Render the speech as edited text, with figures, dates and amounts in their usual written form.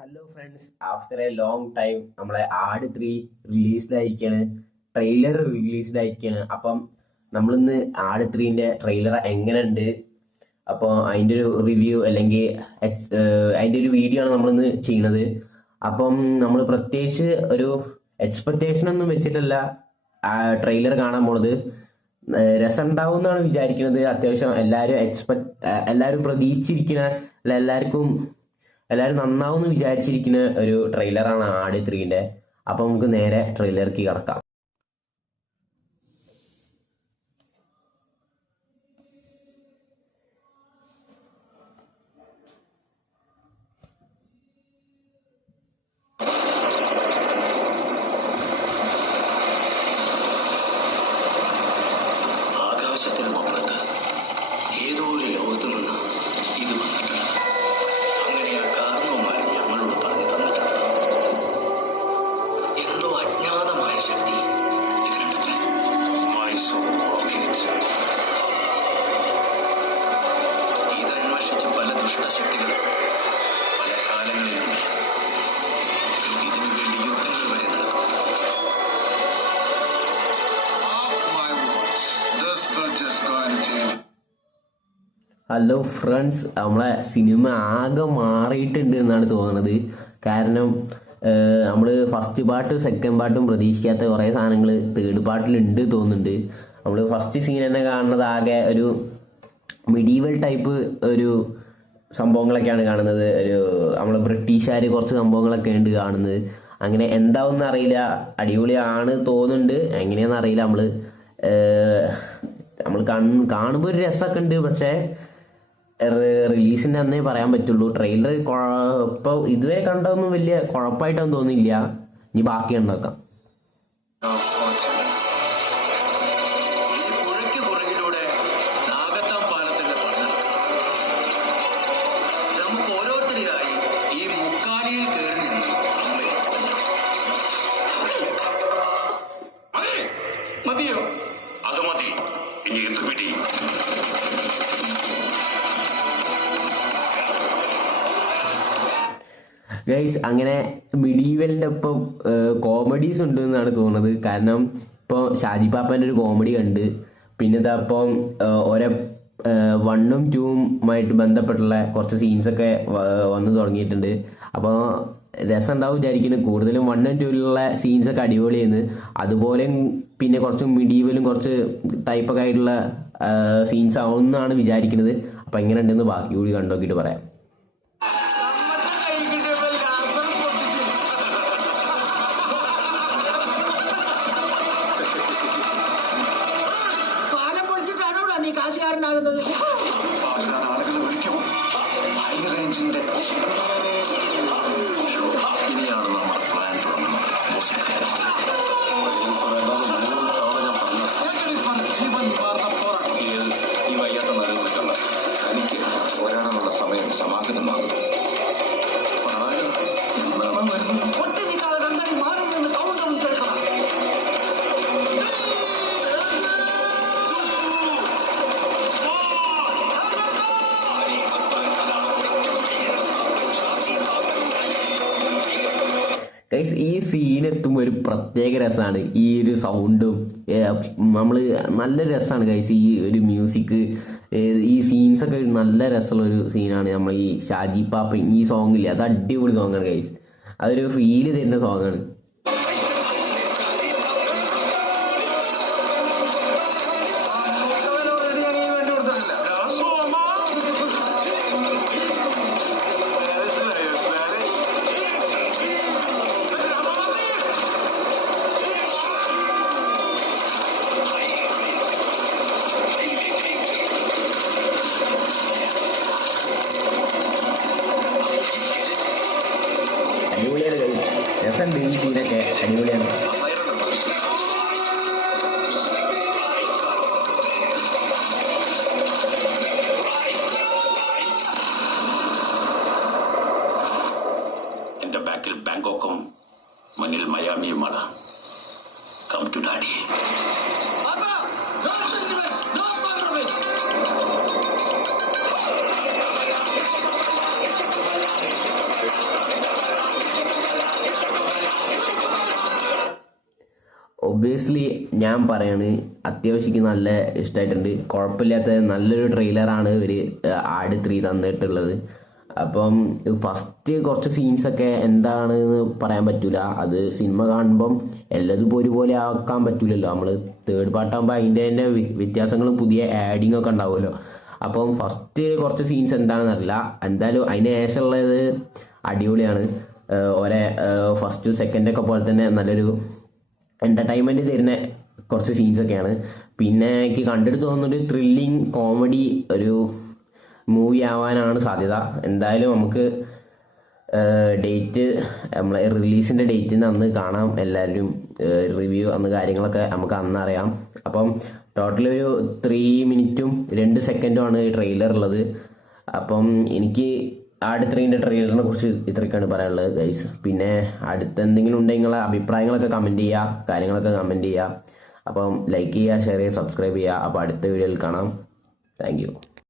Hello friends, after a long time നമ്മളെ Aadu 3 released ആയിരിക്കാണ്. Trailer released ആയിരിക്കാണ്. അപ്പം നമ്മളിന്ന് ആട് 3ന്റെ ട്രെയിലർ എങ്ങനെയുണ്ട്, അപ്പോൾ അതിൻ്റെ ഒരു റിവ്യൂ അല്ലെങ്കിൽ അതിൻ്റെ ഒരു വീഡിയോ ആണ് നമ്മളിന്ന് ചെയ്യുന്നത്. അപ്പം നമ്മൾ പ്രത്യേകിച്ച് ഒരു എക്സ്പെക്റ്റേഷൻ ഒന്നും വെച്ചിട്ടല്ല ട്രെയിലർ കാണാൻ പോണത്. രസം ഉണ്ടാവും എന്നാണ് വിചാരിക്കുന്നത്. അത്യാവശ്യം എല്ലാവരും പ്രതീക്ഷിച്ചിരിക്കുന്ന, എല്ലാവരും നന്നാവും എന്ന് വിചാരിച്ചിരിക്കുന്ന ഒരു ട്രെയിലറാണ് ആട് 3ന്റെ. അപ്പം നമുക്ക് നേരെ ട്രെയിലർക്ക് കിടക്കാം. ആകാശത്തിനുമപ്പുറത്ത് ഏതോ ഒരു ലോകത്ത് നിന്ന് ഇത് വന്നിട്ടുണ്ട്. അങ്ങനെയാ കാരണവുമായി ഞങ്ങളോട് പറഞ്ഞു തന്നിട്ടുണ്ട്. എന്തോ അജ്ഞാതമായ ശക്തി ഇതിനുണ്ടത്രേ. ഇതന്വേഷിച്ച് പല ദുഷ്ടശക്തികളും പല കാലങ്ങളിലും ഇതിനു വേണ്ടി യുദ്ധങ്ങൾ വരെ നടക്കും. ഹലോ ഫ്രണ്ട്സ്, നമ്മളെ സിനിമ ആകെ മാറിയിട്ടുണ്ട് എന്നാണ് തോന്നുന്നത്. കാരണം നമ്മൾ ഫസ്റ്റ് പാർട്ട് സെക്കൻഡ് പാർട്ടും പ്രതീക്ഷിക്കാത്ത കുറേ സാധനങ്ങൾ തേർഡ് പാർട്ടിലുണ്ട് തോന്നുന്നുണ്ട്. നമ്മൾ ഫസ്റ്റ് സീൻ തന്നെ കാണുന്നത് ആകെ ഒരു മിഡീവൽ ടൈപ്പ് ഒരു സംഭവങ്ങളൊക്കെയാണ് കാണുന്നത്. നമ്മൾ ബ്രിട്ടീഷുകാർ കുറച്ച് സംഭവങ്ങളൊക്കെ ഉണ്ട് കാണുന്നത്. അങ്ങനെ എന്താവുമെന്ന് അറിയില്ല, അടിപൊളിയാണ് തോന്നുന്നുണ്ട്. എങ്ങനെയാണെന്ന് അറിയില്ല. നമ്മൾ കാണുമ്പോൾ ഒരു രസമൊക്കെ ഉണ്ട്. പക്ഷേ റിലീസിൻ്റെ അന്നേ പറയാൻ പറ്റുള്ളൂ. ട്രെയിലർ ഇപ്പോൾ ഇതുവരെ കണ്ടതൊന്നും വലിയ കുഴപ്പമായിട്ടൊന്നും തോന്നിയില്ല. ഇനി ബാക്കി ഉണ്ടാക്കാം. മതിയോ? അത് മതി. ഇനി എന്ത് പിടി? ഗൈസ്, അങ്ങനെ മിഡീവലിൻ്റെ ഒപ്പം കോമഡീസ് ഉണ്ട് എന്നാണ് തോന്നുന്നത്. കാരണം ഇപ്പോൾ ഷാജി പാപ്പൻ്റെ ഒരു കോമഡി കണ്ട്, പിന്നെ ഇതാ ഇപ്പം ഓരോ 1ഉം 2ഉമായിട്ട് ബന്ധപ്പെട്ടുള്ള കുറച്ച് സീൻസൊക്കെ വന്നു തുടങ്ങിയിട്ടുണ്ട്. അപ്പോൾ രസം ഉണ്ടാവും വിചാരിക്കുന്നത്. കൂടുതലും 1ഉം 2ലുള്ള സീൻസൊക്കെ അടിപൊളിയാണ്. അതുപോലെ പിന്നെ കുറച്ച് മിഡീവലും കുറച്ച് ടൈപ്പൊക്കെ ആയിട്ടുള്ള സീൻസ് ആവുമെന്നാണ് വിചാരിക്കുന്നത്. അപ്പോൾ എങ്ങനെ ഉണ്ടെന്ന് ബാക്കി കൂടി കണ്ടുനോക്കിയിട്ട് പറയാം. കാശുകാരനാകുന്നത് ആളുകൾ വിളിക്കും. ഹൈ റേഞ്ചിന്റെ ഇനിയാണ് നമ്മുടെ പ്ലാൻ തുടങ്ങുന്നത്. ഈ വയ്യാത്ത നടുവിട്ടുള്ള തനിക്ക് പോരാടാനുള്ള സമയം സമാഗതമാകും. ഗൈസ്, ഈ സീനെത്തുമ്പോൾ ഒരു പ്രത്യേക രസമാണ്. ഈ ഒരു സൗണ്ടും നല്ല രസമാണ് ഗൈസ്. ഈ ഒരു മ്യൂസിക്, ഈ സീൻസൊക്കെ നല്ല രസമുള്ളൊരു സീനാണ്. നമ്മൾ ഈ ഷാജി പാപ്പ ഈ സോങ്ങില്ലേ, അത് അടിപൊളി സോങ്ങാണ് ഗൈസ്. അതൊരു ഫീല് തരുന്ന സോങ്ങാണ്. അടിപൊളിയാണ് ഗൈസ്, രസമുണ്ട്. ഈ സീനൊക്കെ അടിപൊളിയാണ്. എന്റെ ബാക്കിൽ ബാങ്കോക്കും മുന്നിൽ മയാമിയുമാണ്. Come to daddy. ഒബ്വിയസ്ലി ഞാൻ പറയാണ് അത്യാവശ്യം നല്ല ഇഷ്ടമായിട്ടുണ്ട്. കുഴപ്പമില്ലാത്ത നല്ലൊരു ട്രെയിലറാണ് ഇവർ ആട് 3 തന്നിട്ടുള്ളത്. അപ്പം ഫസ്റ്റ് കുറച്ച് സീൻസൊക്കെ എന്താണെന്ന് പറയാൻ പറ്റൂല. അത് സിനിമ കാണുമ്പം എല്ലാതും ഇപ്പോൾ ഒരുപോലെ ആക്കാൻ പറ്റൂലല്ലോ. നമ്മൾ തേർഡ് പാർട്ടാകുമ്പോൾ അതിൻ്റെ തന്നെ വ്യത്യാസങ്ങളും പുതിയ ആഡിങ് ഒക്കെ ഉണ്ടാവുമല്ലോ. അപ്പം ഫസ്റ്റ് കുറച്ച് സീൻസ് എന്താണെന്ന് അറിയില്ല. എന്തായാലും അതിന് ശേഷമുള്ളത് അടിപൊളിയാണ്. ഒരേ ഫസ്റ്റ് സെക്കൻഡൊക്കെ പോലെ തന്നെ നല്ലൊരു എൻ്റർടൈൻമെൻറ്റ് തരുന്ന കുറച്ച് സീൻസൊക്കെയാണ്. പിന്നെ എനിക്ക് കണ്ടിട്ട് തോന്നുന്നൊരു ത്രില്ലിങ് കോമഡി ഒരു മൂവി ആവാനാണ് സാധ്യത. എന്തായാലും നമുക്ക് ഡേറ്റ് നമ്മളെ റിലീസിൻ്റെ ഡേറ്റിന് അന്ന് കാണാം. എല്ലാവരും റിവ്യൂ അന്ന് കാര്യങ്ങളൊക്കെ നമുക്ക് അന്ന് അറിയാം. അപ്പം ടോട്ടൽ ഒരു 3 മിനിറ്റും 2 സെക്കൻഡുമാണ് ഈ ട്രെയിലർ ഉള്ളത്. അപ്പം എനിക്ക് ആട് 3ൻ്റെ ട്രെയിലറിനെ കുറിച്ച് ഇത്രയൊക്കെയാണ് പറയാനുള്ളത് ഗൈസ്. പിന്നെ അടുത്ത എന്തെങ്കിലും ഉണ്ടെങ്കിൽ നിങ്ങളെ അഭിപ്രായങ്ങളൊക്കെ കമൻറ്റ് ചെയ്യുക, കാര്യങ്ങളൊക്കെ കമൻറ്റ് ചെയ്യുക. അപ്പം ലൈക്ക് ചെയ്യുക, ഷെയർ ചെയ്യുക, സബ്സ്ക്രൈബ് ചെയ്യുക. അപ്പോൾ അടുത്ത വീഡിയോയിൽ കാണാം. Thank you.